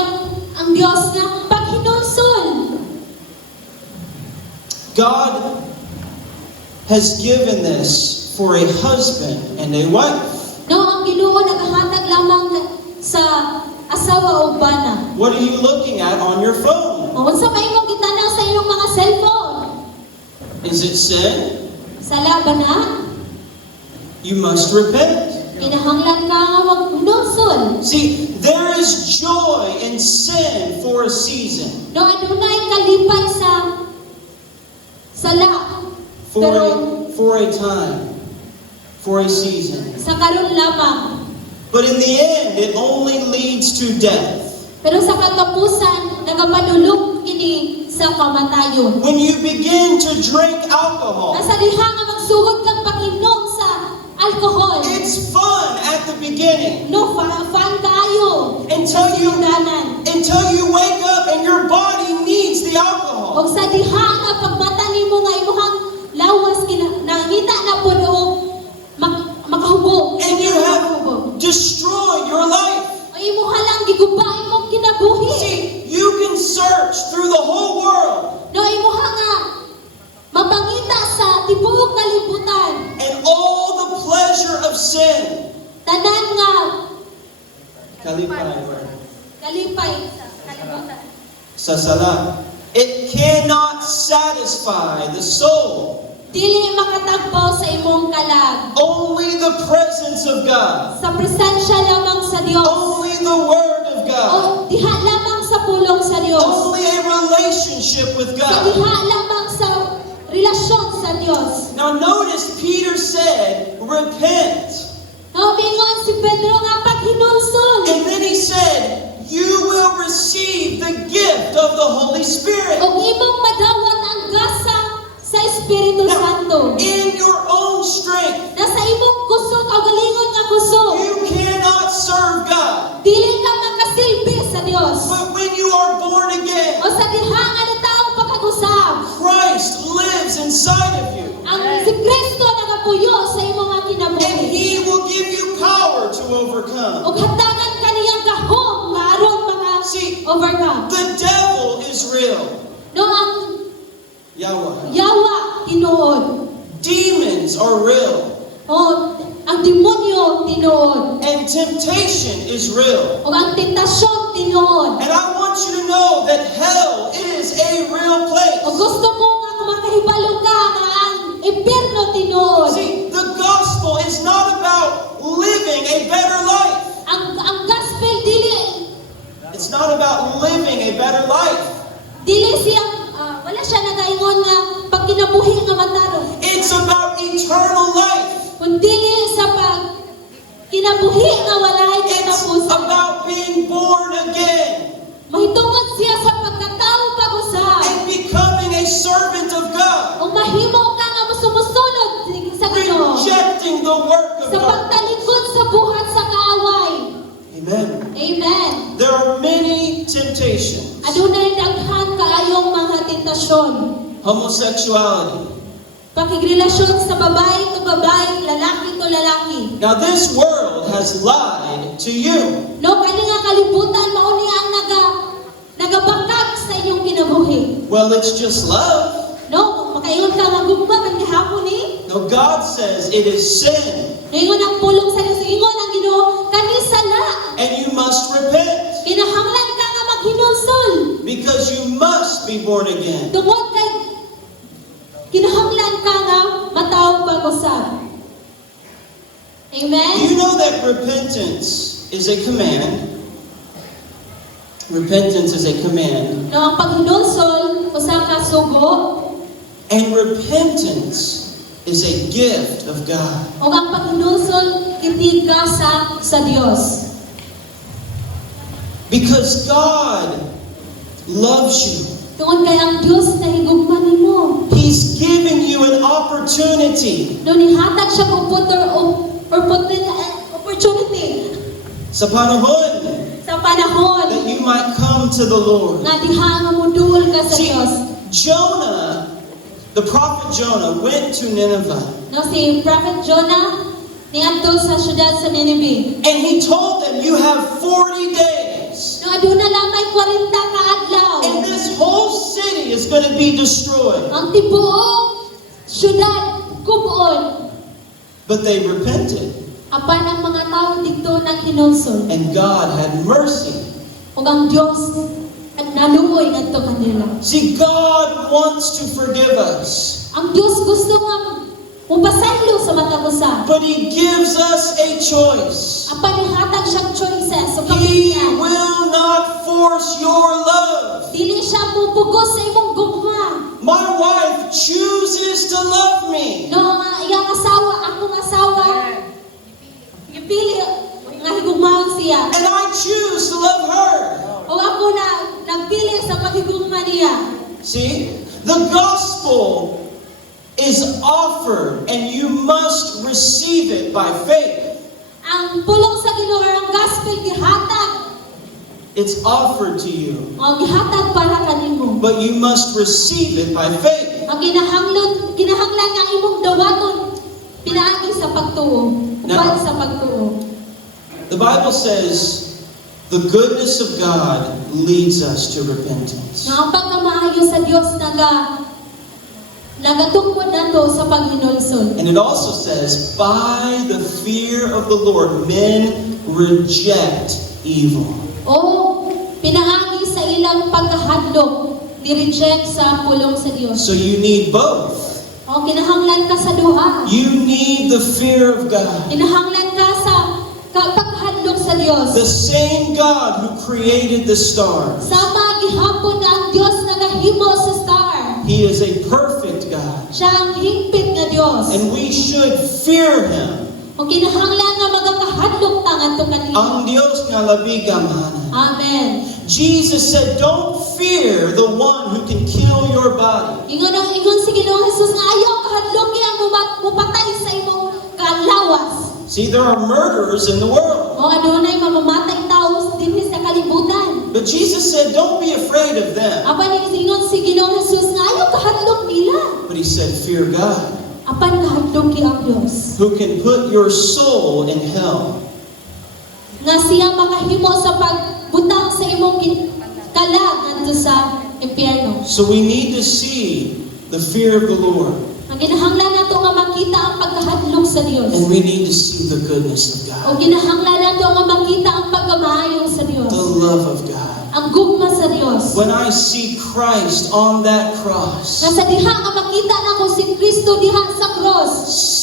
ang Dios nga paghinulsol. God has given this for a husband and a wife. No, ang Ginoo nagahatag lamang sa asawa o bana. What are you looking at on your phone? O unsa may imong gitanaw sa imong mga cellphone? Is it sin? Sala ba na? You must repent. Kinahanglan ka nga magnulsol. See, there is joy in sin for a season, No, adunay kalipay sa sala. Pero for a time, for a season. sa karon lamang. But in the end, it only leads to death. Pero sa katapusan, nagapadulog kini sa kamatayon. When you begin to drink alcohol, Nasa diha nga magsugod kang pag-inom sa alcohol. it's fun at the beginning No, fan kayo. until you wake up and your body needs the alcohol. O sa diha nga pagmata nimo nga imuhang lawas nangita na po og makahubog. And you have destroyed your life. O imuha lang gigubay mong kinabuhi. See, you can search through the whole world No, imuha nga mapangita sa tibuok kalibutan. and all the pleasure of sin. Tanan nga Kalipay. kalipay sa kalibutan. Sa sala. It cannot satisfy the soul. Dili makatagpo sa imong kalag. Only the presence of God. Sa presensya lamang sa Dios. Only the Word of O God. diha lamang sa pulong sa Dios. Only a relationship with Sa God. diha lamang sa relasyon sa Dios. Now notice Peter said, repent. No, mingon si Pedro nga paghinulsol. And then he said, you will receive the gift of the Holy Spirit. O imong madawat ang gasa sa Espiritu Santo. In your own strength, Nasa imong kusog o galingon nga kusog. you cannot serve God. Dili ka makasilbi sa Dios. But when you are born again, O sa diha nga na taong pagkagusab. Christ lives inside of you. Ang si Kristo nagapuyo sa imong nga And kinabuhi. overcome. The devil is real. No, ang Yahweh. yawa, tinuod. Demons are real. O, ang demonyo, tinuod. And temptation is real. O, ang tentasyon, tinuod. And I want you to know that hell is a real O, place. gusto ko nga makahibalo ka na ang impyerno, tinuod. See, the gospel is not about living a better life. Ang gospel, dili, It's not about living a better life. dili siyang, wala siya nagaingon nga pag kinabuhi nga mataro. It's about eternal life. Kung dili sa pag kinabuhi nga walay It's katapusan. about being born again Mahitungod siya sa pagkatao pag-usap. and becoming a servant of God, O mahimo ka nga sumusulod sa Ginoo. rejecting the work of Sa God. pagtalikod sa buhat sa kaaway. Amen. Amen. There are many temptations. Adunay daghan kaayong mga tentasyon. Homosexuality. Pakigrelasyon sa babae to babae, lalaki to lalaki. Now this world has lied to you. No, kani nga kalibutan mao ni ang nagabangkag sa inyong kinabuhi. Well, it's just love. No, makaingon ka nga gugma man gihapon ni. No, God says it is sin Ingon ang pulong sa Dios, ingon ang Ginoo, kani sala. and you must repent Kinahanglan ka nga maghinulsol. because you must be born again. Tungod kay kinahanglan ka nga mataw pag-usab. Do Amen? you know that repentance is a command? Repentance is a command. No, ang paghinulsol, usa ka sugo, And repentance is a gift of God. o ang paghinulsol, itigasa sa Dios. Because God loves you. Tungod kay ang Dios na higugma nimo. He's given you an opportunity. No, nihatag siya kong opportunity Sa panahon sa panahon that you might come to the Lord. nga diha nga moduol ka sa See, Dios. Jonah, the prophet Jonah, went to Nineveh. No, si Prophet Jonah niadto sa syudad sa Nineveh. And he told them, you have 40 days. No, aduna lang may 40 ka adlaw. And this whole city is going to be destroyed. Ang tibuok syudad kubon. But they repented. Apan ang mga tao dito nang hinulsol. And God had mercy. Ug ang Dios at naluoy ngadto kanila. See, God wants to forgive us. Ang Dios gusto nga mupasaylo sa matag usa. But He gives us a choice. Apan ihatag siyang choices sa He kapilian. will not force your love. Dili siya mupugos sa imong gugma. My wife chooses to love me. No, nga iyang asawa, akong asawa, ipili nga higugmaon siya. And I choose to love her. O ako na nagpili sa paghigugma niya. See, the gospel is offered and you must receive it by faith. Ang pulong sa Ginoo ang gospel gihatag. It's offered to you, O gihatag para kanimo. but you must receive it by faith. Ang kinahanglan nga imong dawaton pinaagi sa pagtuo. Uban sa pagtuo. The Bible says the goodness of God leads us to repentance. Nga ang pagkamaayo sa Dios nagatungkod nato sa paghinulsol. And it also says, by the fear of the Lord, men reject evil. O pinaagi sa ilang pagkahadlok, ni-reject sa pulong sa Dios. So you need both. O kinahanglan ka sa duha. You need the fear of God. Kinahanglan ka sa paghadlok sa Dios. The same God who created the stars. Sama gihapon na ang Dios nagahimo sa star. He is a perfect God. Siya ang hingpit nga Dios. And we should fear Him. O kinahanglan nga magakahadlok ta ngadto kanila. Ang Diyos nga labi gamahanan. Amen. Jesus said, don't fear the one who can kill your body. Ingon si Ginoong Jesus nga ayaw kahadloki ang mupatay sa imong kalawas. See, there are murderers in the world. O adunay mamamatay tao dinhi sa kalibutan. But Jesus said, don't be afraid of them. Apan ingon si Ginoong Jesus nga ayaw kahadlok nila. But He said, fear God, Apan kahadloki ang Dios. who can put your soul in hell. Nga siya makahimo sa pagbutang sa imong kalag ngadto sa impyerno. So we need to see the fear of the Lord. Ang ginahanglan nato nga makita ang pagkahadlok sa Dios. And we need to see the goodness of O God, ginahanglan nato nga makita ang pagkamaayo sa Dios. the love of God. Ang gugma sa Dios. When I see Christ on that cross, Nga sa diha nga makita nako si Kristo diha sa cross.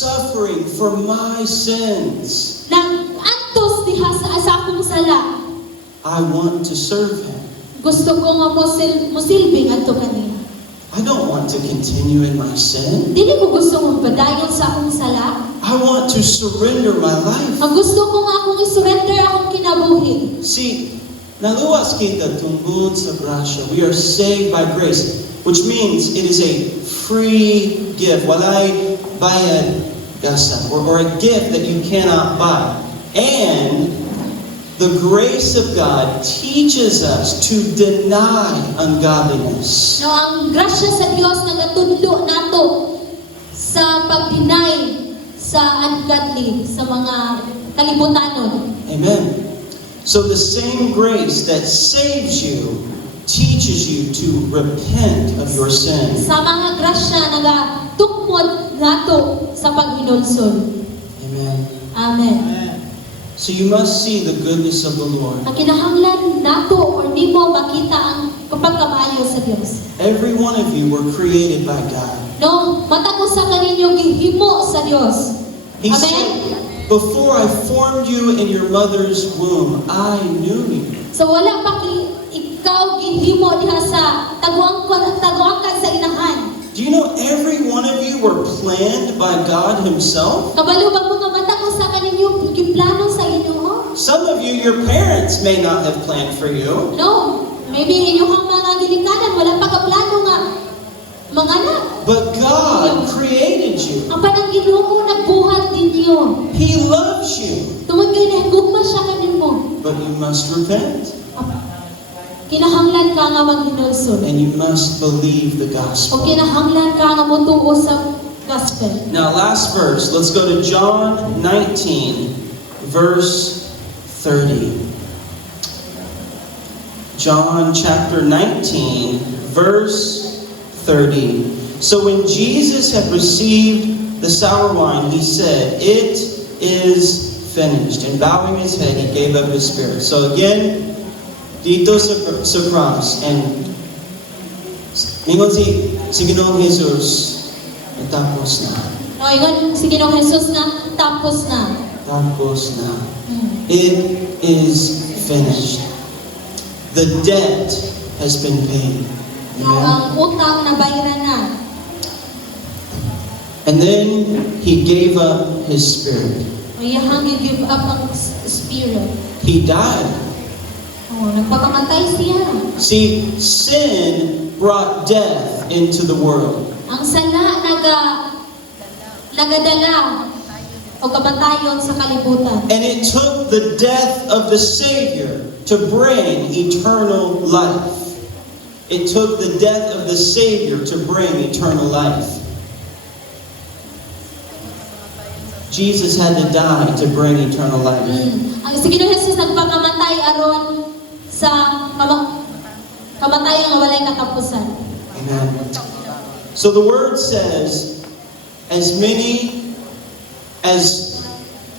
suffering for my sins, Nang antos diha sa akong sala. I want to serve Him. Gusto ko nga musilbing adto kaniya. I don't want to continue in my sin. Dili ko gusto mong padayon sa akong sala. I want to surrender my life. Ang gusto ko nga akong isurrender akong kinabuhi. See, naluwas kita tungkol sa grasya. We are saved by grace, which means it is a free gift. Walay bayad gasa, or a gift that you cannot buy. And the grace of God teaches us to deny ungodliness. No, ang grasya sa Dios nagatudlo nato sa pag-deny sa ungodly, sa mga kalibutanon. Amen. So the same grace that saves you teaches you to repent of your sin. Sa mga grasya nagatukmod nato sa paghinulsol. Amen. Amen. So you must see the goodness of the Lord. Ang kinahanglan nato or nimo makita ang pagkamaayo sa Dios. Every one of you were created by God. No, mata ko sa kaninyo gihimo sa Dios. He Amen. said, before I formed you in your mother's womb, I knew you. So wala pa ikaw gihimo diha sa taguang ka sa inahan. Do you know every one of you were planned by God Himself? Kabalo ba mga mata ko sa kaninyo giplano sa inyo? Some of you, your parents may not have planned for you. No, maybe inyong mga ginikanan wala pa ka plano nga mga anak. But God created you. Ang panang Ginoo nagbuhat ninyo. He loves you. Tungod kay nahigugma siya kanimo. But you must repent. Kinahanglan ka nga maghinulsol. And you must believe the O gospel. kinahanglan ka nga motuo sa gospel. Now, last verse. Let's go to John 19, verse 30. John chapter 19, verse 30. So when Jesus had received the sour wine, He said, "It is finished." And bowing His head, He gave up His spirit. So again, dito sa cross, and ingon si Ginoong Jesus, natapos na. No, ingon si Ginoong Jesus nga tapos na. Tapos na. It is finished. The debt has been paid. No, ang utang na bayaran na. And then He gave up His spirit. O iyahang give up ang spirit. He died. O, nagpakamatay siya. See, sin brought death into the world. Ang sala nagadala o kamatayon sa kalibutan. And it took the death of the Savior to bring eternal life. It took the death of the Savior to bring eternal life. Jesus had to die to bring eternal life. Ang si Ginoong Jesus nagpakamatay aron sa kamatayon nga walay katapusan. Amen. So the word says, as many as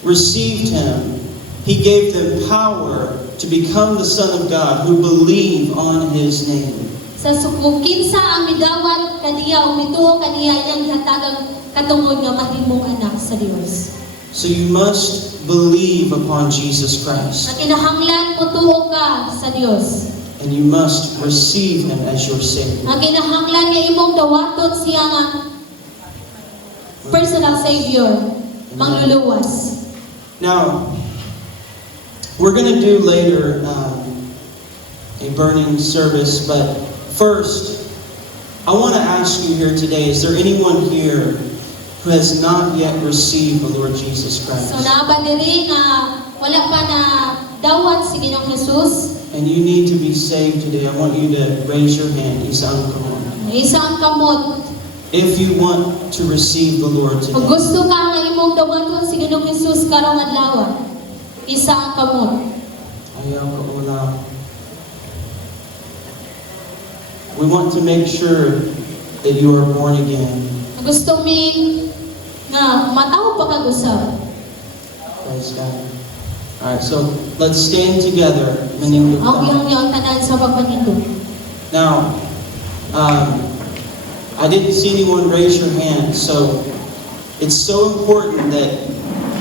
received Him, He gave them power to become the Son of God who believe on His name. Sa sukukin sa ang midawat kaniya o mituo kaniya iyang hatagang katungod nga mahimong anak sa Dios. So you must believe upon Jesus Christ. Ang kinahanglan mutuo ka sa Dios. And you must receive Him as your Savior. Ang kinahanglan nga imong dawaton siya nga personal savior, mangluluwas. Now, we're going to do later a burning service, but first, I want to ask you here today, is there anyone here who has not yet received the Lord Jesus Christ? So naaba diri nga wala pa na dawat si Ginoong Jesus. And you need to be saved today. I want you to raise your hand. Isang kamon. Isa ang kamot. If you want to receive the Lord Kung today. gusto ka nga imong dawaton si Ginoong Jesus karong adlaw. Isa ang kamot. Ayaw ka ulam. we want to make sure that you are born again. Gusto mi nga mataw pa kag usab. Praise God. Alright, so let's stand together. Manindog Ang tayo. iyong tanan sa pagpanindog. Now, I didn't see anyone raise your hand, so it's so important that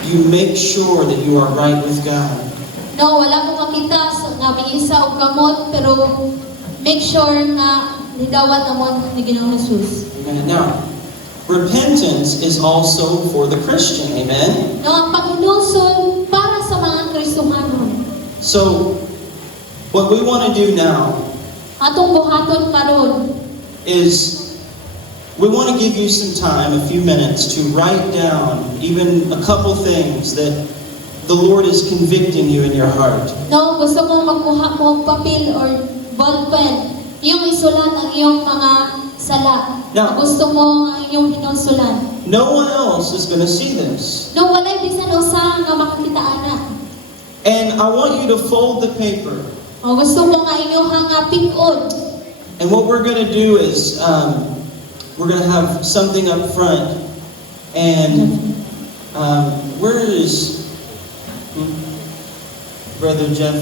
you make sure that you are right with God. No, wala ko makita nga mingisa og kamot, pero make sure nga nidawat namon ni Ginoong Jesus. Amen. Now, repentance is also for the Christian. Amen. No, ang paghinusol para sa mga Kristohanon. So, what we want to do now Atong buhaton karon is we want to give you some time, a few minutes, to write down even a couple things that the Lord is convicting you in your heart. no, gusto kong magkuha mo og papel or ballpen. Yung isulat ang iyong mga sala. Now- Gusto mo ang iyong hinusulan. No one else is going to see this. No, walay bisan usa nga makakita ana. And I want you to fold the paper. O gusto ko nga inyong nga pingod. And what we're going to do is we're going to have something up front. And where is Brother Jeff?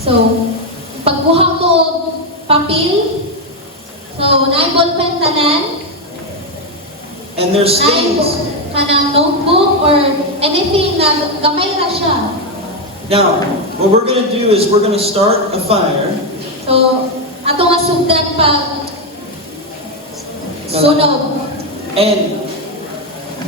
So, pagkuha mo og papel, so naay ballpen tanan, And there's naay things. kanang notebook or anything na gamay ra siya. Now, what we're going to do is we're going to start a fire. So, ato nga sugdan pag sunog. And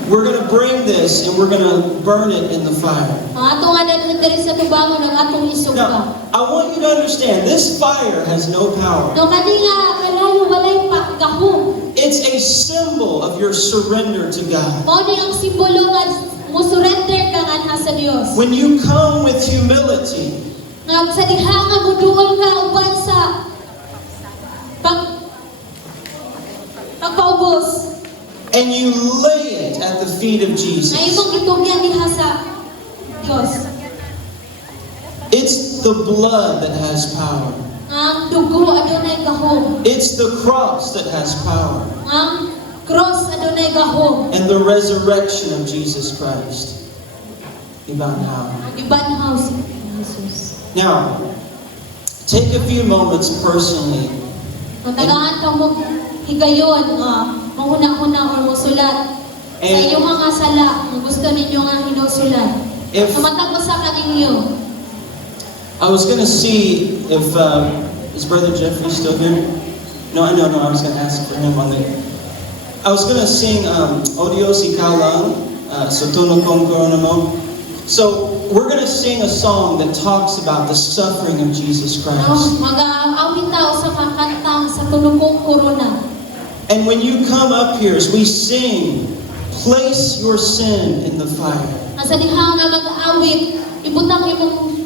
we're going to bring this and we're going to burn it in the fire. Ang ato nga dalhin diri sa tubangon ang atong isugba. Now, I want you to understand, this fire has no power. No kani nga kalayo walay pa gahom. It's a symbol of your surrender to God. Mao ni ang simbolo nga mo surrender ka nga sa Dios. When you come with humility, Nga sa diha nga muduol ka uban sa pagpaubos. and you lay it at the feet of Nga Jesus, imong gitugyan diha sa Dios. it's the blood that has power. Ang dugo adunay gahom. It's the cross that has power. Ang cross adunay gahom. And the resurrection of Jesus Christ. Ibanhaw. Ang ibanhaw si Jesus. Now, take a few moments personally. Ang tagaan ka mo higayon nga mahuna-huna or musulat sa And- iyong nga sala nga gusto ninyo nga hinusulat. If Sa matag usa ka ninyo. I was going to see if is Brother Jeffrey still here? No, I was going to ask for him on the. I was going to sing Odios Ikaw Lang, Sotono Kong Koronamo. So we're going to sing a song that talks about the suffering of Jesus No, Christ. mag-aawit tao sa kakanta sa tulukong korona. And when you come up here, as we sing, place your sin in the fire. Asa diha nga mag-aawit, ibutang imong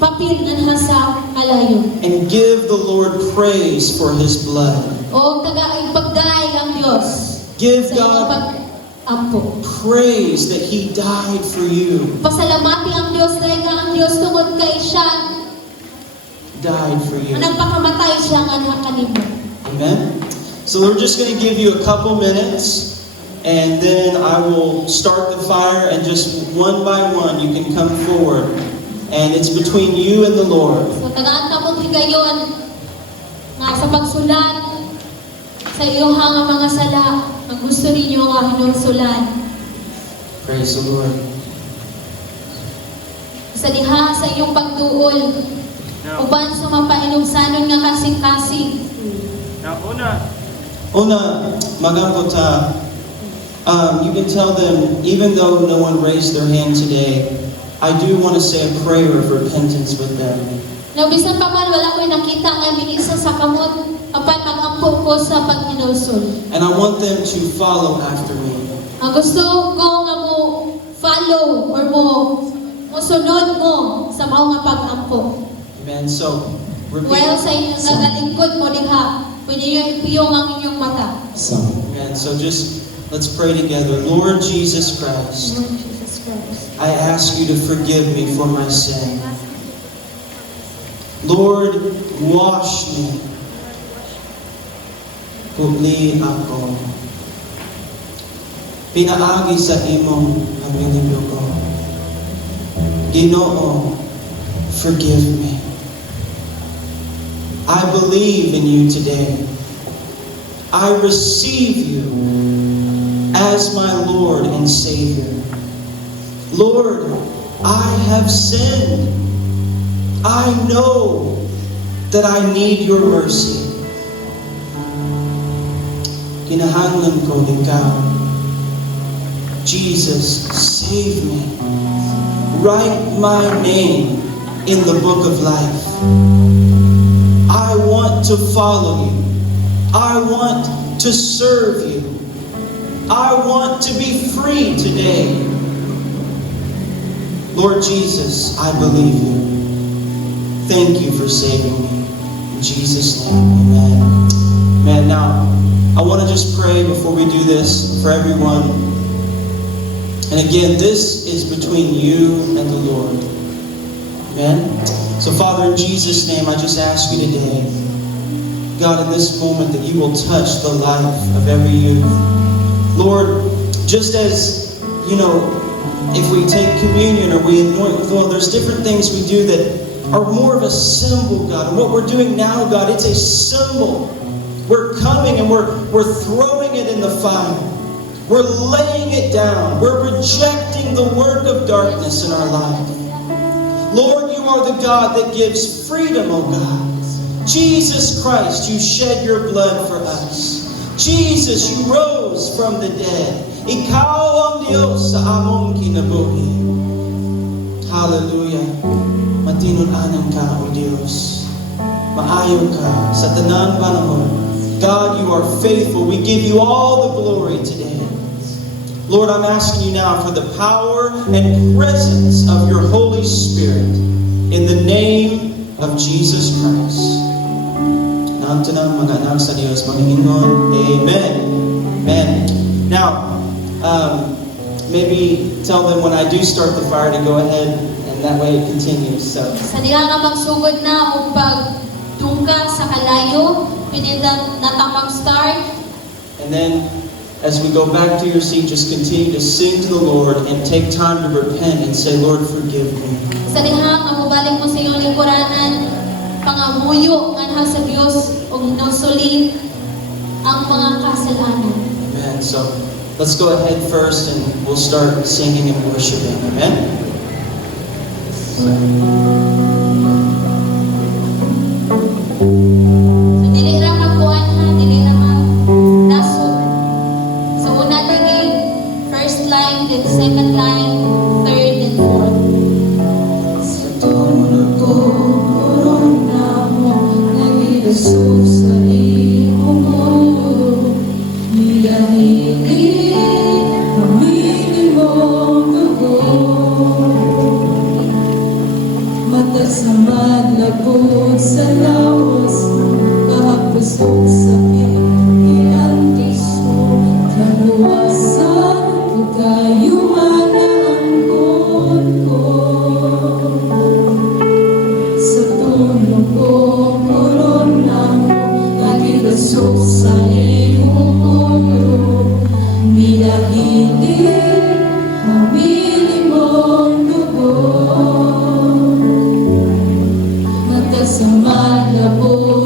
papel nga diha sa kalayo. And give the Lord praise for His blood. O pagdaay ang Dios Give sa imong God pag-ampo. praise that He died for you. Pasalamati ang Dios dahil nga ang Dios tungod kay siya Died for you. nga nagpakamatay siya nga diha kanimo. Amen? So we're just going to give you a couple minutes, and then I will start the fire, and just one by one you can come forward. And it's between you and the Lord. So tagaan ka mong higayon nga sa pagsulat sa iyong nga mga sala nga gusto ninyo nga hinusulan. Praise the Lord. Sa diha sa iyong pagtuol uban sa mapainungsanon nga kasing-kasing. Una, magampota, you can tell them, even though no one raised their hand today, I do want to say a prayer of repentance with them. No, bisan pa man wala ko'y nakita nga minisa sa kamot apan mag-ampo ko sa paghinusol. And I want them to follow after me. Ang gusto ko nga mo follow or mo sunod mo sa mao nga pag-ampo. Amen. So, repeat. Well, sa inyong nagalingkod mo diha, pwede yung ipiyong ang inyong mata. Amen. So just let's pray together. Lord Jesus Christ, Lord Jesus Christ. I ask you to forgive me for my sin. Lord, wash me. Putli ako. Pinaagi sa imong ang binibyo ko. Ginoo, forgive me. I believe in you today. I receive you as my Lord and Savior. Lord, I have sinned. I know that I need your mercy. Kinahanglan ko ikaw. Jesus, save me. Write my name in the book of life. I want to follow you. I want to serve you. I want to be free today. Lord Jesus, I believe you. Thank you for saving me. In Jesus' name, amen. Amen. Now, I want to just pray before we do this for everyone. And again, this is between you and the Lord. Amen. So, Father, in Jesus' name, I just ask you today, God, in this moment, that you will touch the life of every youth. Lord, just as, if we take communion or we anoint with oil, there's different things we do that are more of a symbol, God. And what we're doing now, God, it's a symbol. We're coming and we're throwing it in the fire. We're laying it down. We're rejecting the work of darkness in our life. Lord, you are the God that gives freedom, oh God. Jesus Christ, you shed your blood for us. Jesus, you rose from the dead. Ikaw ang Diyos sa among kinabuhi. Hallelujah. Matinud-anan ka, O Diyos. Maayo ka sa tanan panahon. God, you are faithful. We give you all the glory today. Lord, I'm asking you now for the power and presence of your Holy Spirit in the name of Jesus Christ. Naamto na mga anak sa Diyos, Panginoon. Amen. Amen. Now, maybe tell them when I do start the fire to go ahead, and that way it continues. So. Sa diha nga magsugod na o pagtungka sa kalayo, pinindang natamang start. And then, as we go back to your seat, just continue to sing to the Lord and take time to repent and say, Lord, forgive me. Sa diha nga mubalik mo sa iyong lingkuranan, pangamuyo nga sa Dios ug hinusuli ang mga kasalanan. Amen. So let's go ahead first and we'll start singing and worshiping. Amen. So, dili ra magkuan ha, dili ra magdasod. So una lagi first line, then second line, third and fourth. Sa tulog ko Jesus sa iyong ulo, niyahili ang minimong dugo. Mata sa madlabog sa lawas, kahapusok sa iantis mo, kaluwasan o kayuman ang angkon ko. Sa tulog ko, so sa iyong ulo, minahili ang minimong dugo. Mata sa malabo